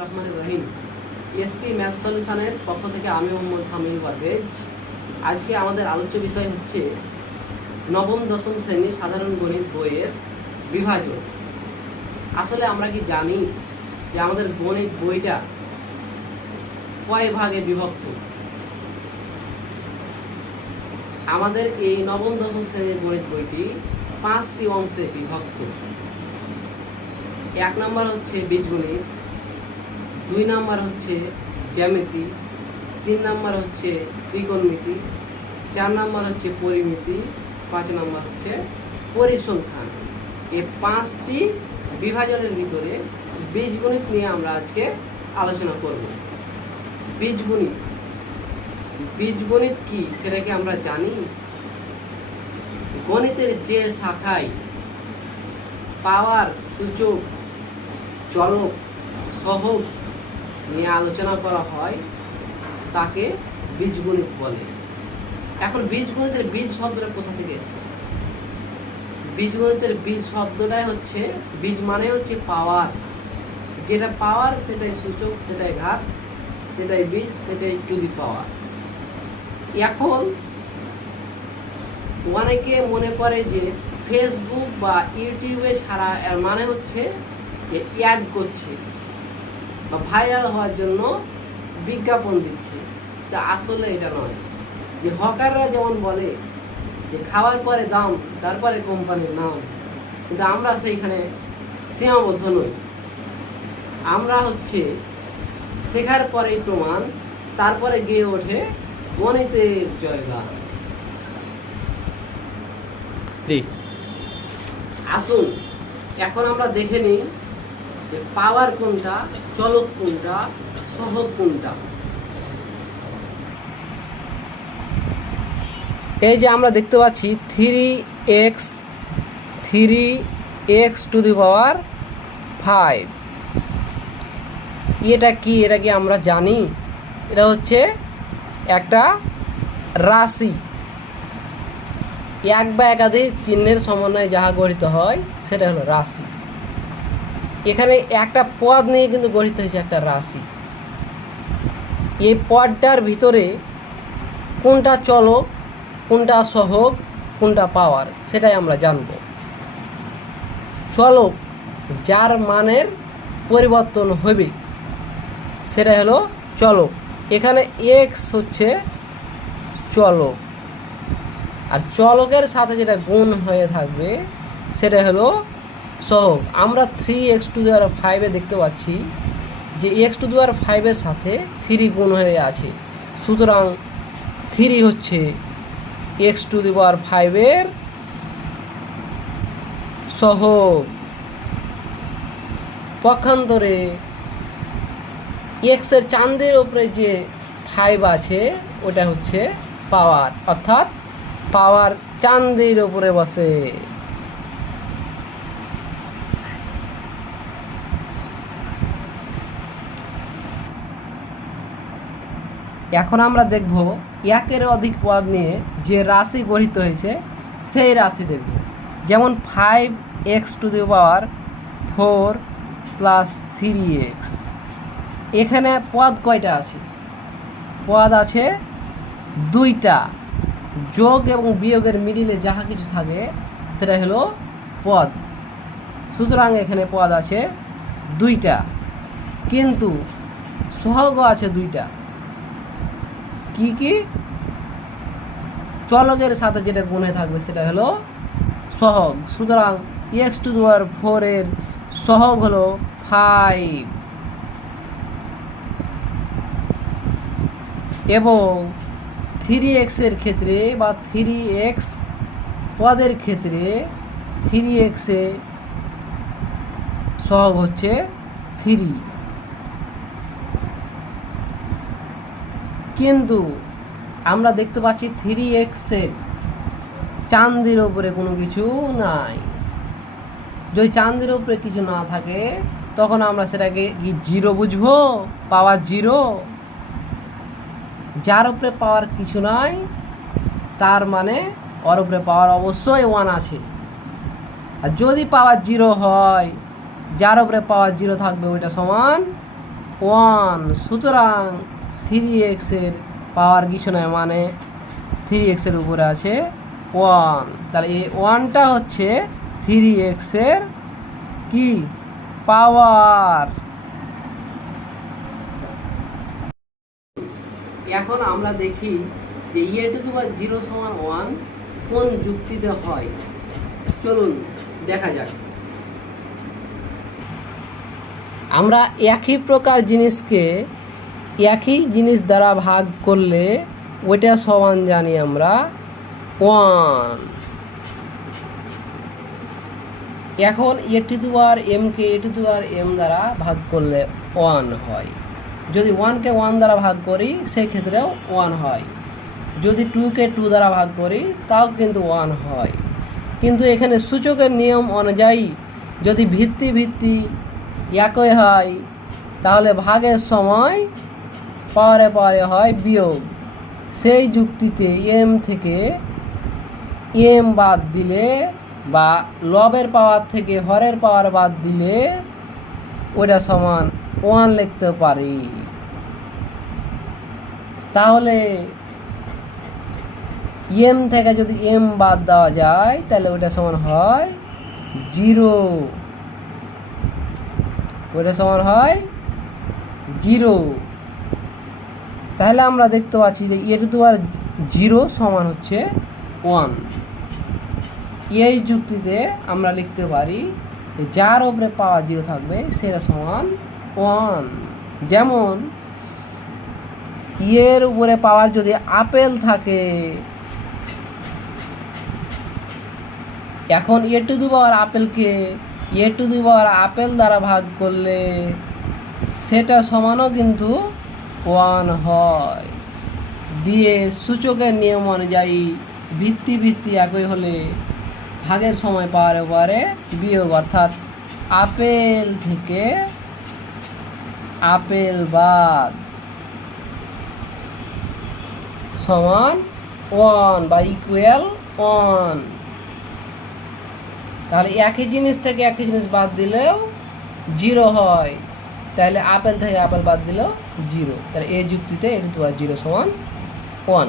Rahman Rahim. SP math সলিউশনের পক্ষ থেকে আমি মোহাম্মদ সামিল পারভেজ আজকে আমাদের আলোচ্য বিষয় হচ্ছে নবম, দশম শ্রেণি সাধারণ গণিত বইয়ের বিভাজন। আসলে আমরা কি জানি যে আমাদের গণিত বইটা কয় ভাগে বিভক্ত? আমাদের এই নবম, দশম শ্রেণির গণিত বইটি পাঁচটি অংশে বিভক্ত। এক নম্বর হচ্ছে বীজগণিত দুই নাম্বার হচ্ছে জ্যামিতি, তিন নাম্বার হচ্ছে ত্রিকোণমিতি, চার নাম্বার হচ্ছে পরিমিতি, পাঁচ নাম্বার হচ্ছে পরিসংখ্যান। এই পাঁচটি বিভাজনের ভিতরে বীজগণিত নিয়ে আমরা আজকে আলোচনা করব। বীজগণিত। বীজগণিত কি সেটা কি আমরা জানি? গণিতের যে শাখায় পাওয়ার সূচক, চলক, সহগ নিয়ে আলোচনা করা হয়, তাকে বীজগণিত বলে। এখন বীজগণিতের বীজ শব্দটা কোথা থেকে এসেছে? বীজগণিতের বীজ শব্দটাই হচ্ছে, বীজ মানে হচ্ছে পাওয়ার। যেটা পাওয়ার, সেটাই সূচক, সেটাই ঘাত, সেটাই বীজ, সেটাই টু দি পাওয়ার। এখন অনেকে মনে করে যে ফেসবুক বা ইউটিউবে এর মানে হচ্ছে যে অ্যাড করছে। বা ভাইরাল হওয়ার জন্য বিজ্ঞাপন দিচ্ছে। তা আসলে এটা নয়। যে হকাররা যেমন বলে যে খাওয়ার পরে দাম তারপরে কোম্পানির নাম কিন্তু আমরা সেইখানে সীমাবদ্ধ নই। আমরা হচ্ছে শেখার পরেই প্রমাণ তারপরে গিয়ে ওঠে গণিতের জয়গান। জি। আসুন এখন আমরা দেখে নিই যে পাওয়ার কোনটা, চলক কোনটা, সহগ কোনটা? এই যে আমরা দেখতে পাচ্ছি three X three X to the power five এটা কি? এটা কি আমরা জানি? এটা হচ্ছে একটা রাশি। এক বা একাধিক চিহ্নের সমন্বয়ে যাহা গঠিত হয়, সেটা হলো রাশি। এখানে একটা পদ নিয়ে কিন্তু গঠিত হয়েছে একটা রাশি। এই পদটার ভিতরে কোনটা চলক, কোনটা সহগ, কোনটা পাওয়ার, সেটাই আমরা জানব। চলক যার মানের পরিবর্তন হবে সেটা হলো চলক। এখানে এক্স হচ্ছে চলক। আর চলকের সাথে যেটা গুণ হয়ে থাকবে সেটা হলো সহগ আমরা থ্রি এক্স টু দেওয়ার ফাইভে দেখতে পাচ্ছি যে এক্স টু দেওয়ার ফাইভের সাথে থ্রি গুণ হয়ে আছে। সুতরাং থ্রি হচ্ছে এক্স টু দি পাওয়ার ফাইভের সহগ। পক্ষান্তরে এক্সের চাঁদের উপরে যে ফাইভ আছে, ওটা হচ্ছে পাওয়ার অর্থাৎ পাওয়ার চাঁদের উপরে বসে। এখন আমরা দেখব একের অধিক পদ নিয়ে যে রাশি গঠিত হয়েছে, সেই রাশি দেখব। যেমন five X to the power four plus three X এখানে পদ কয়টা আছে? পদ আছে দুইটা। যোগ এবং বিয়োগের মিডিলে যাহা কিছু থাকে, সেটা হলো পদ। সুতরাং এখানে পদ আছে দুইটা। কিন্তু সহগও আছে দুইটা। কি কি? চলকের সাথে যেটা গুণে থাকবে সেটা হলো সহগ। সুতরাং এক্স টু দুয়ার ফোরের সহগ হলো ফাইভ এবং থ্রি এক্সের ক্ষেত্রে বা থ্রি এক্স পদের ক্ষেত্রে থ্রি এক্সে সহগ হচ্ছে থ্রি কিন্তু আমরা দেখতে পাচ্ছি থ্রি এক্সের চাঁদের উপরে কোনো কিছু নাই। যদি চাঁদের উপরে কিছু না থাকে, তখন আমরা সেটাকে কি জিরো বুঝব? Power zero. যার উপরে পাওয়ার কিছু নাই, তার মানে ওর উপরে পাওয়ার অবশ্যই ওয়ান আছে। আর যদি পাওয়ার জিরো হয়, যার উপরে পাওয়ার জিরো থাকবে, ওইটা সমান ওয়ান সুতরাং থ্রি এক্সের পাওয়ার কিছু নয় মানে থ্রি এক্সের উপরে আছে ওয়ান তাহলে এই ওয়ানটা হচ্ছে থ্রি এক্সের কি? পাওয়ার। এখন আমরা দেখি যে ইয়ে টু দি জিরো সমান ওয়ান কোন যুক্তিতে হয়? চলুন, দেখা যাক। আমরা একই প্রকার জিনিসকে একই জিনিস দ্বারা ভাগ করলে ওইটা সমান জানি আমরা ওয়ান এখন A two R MK A to to R M দ্বারা ভাগ করলে ওয়ান হয়। যদি ওয়ানকে ওয়ান দ্বারা ভাগ করি, সেক্ষেত্রেও ওয়ান হয়। যদি টুকে টু দ্বারা ভাগ করি, তাও কিন্তু ওয়ান হয়। কিন্তু এখানে সূচকের নিয়ম অনুযায়ী যদি ভিত্তি ভিত্তি একই হয়, তাহলে ভাগের সময় পাওয়ারে পাওয়ারে হয় বিয়োগ। সেই যুক্তিতে এম থেকে এম বাদ দিলে বা লবের পাওয়ার থেকে হরের পাওয়ার বাদ দিলে ওটা সমান ওয়ান লিখতে পারি। তাহলে এম থেকে যদি এম বাদ দেওয়া যায়, তাহলে ওটা সমান হয় জিরো। ওটা সমান হয় জিরো। তাহলে আমরা দেখতে পাচ্ছি যে এ টু আর জিরো সমান হচ্ছে ওয়ান। এই যুক্তিতে আমরা লিখতে পারি যার উপরে পাওয়ার জিরো থাকবে, সেটা সমান ওয়ান। যেমন ইয়ের উপরে পাওয়ার যদি আপেল থাকে, এখন এ টু দু পাওয়ার আপেলকে এ টু দু পাওয়ার আপেল দ্বারা ভাগ করলে সেটা সমানও কিন্তু ওয়ান হয়। দিয়ে সূচকের নিয়ম অনুযায়ী ভিত্তি ভিত্তি একই হলে ভাগের সময় পাওয়ারে পারে বিয়োগ, অর্থাৎ আপেল থেকে আপেল বাদ সমান ওয়ান বা ইকুয়াল ওয়ান তাহলে একই জিনিস থেকে একই জিনিস বাদ দিলেও জিরো হয়। তাহলে আপেল থেকে আপেল বাদ দিল জিরো তাহলে এই যুক্তিতে এটা তোমার জিরো সমান ওয়ান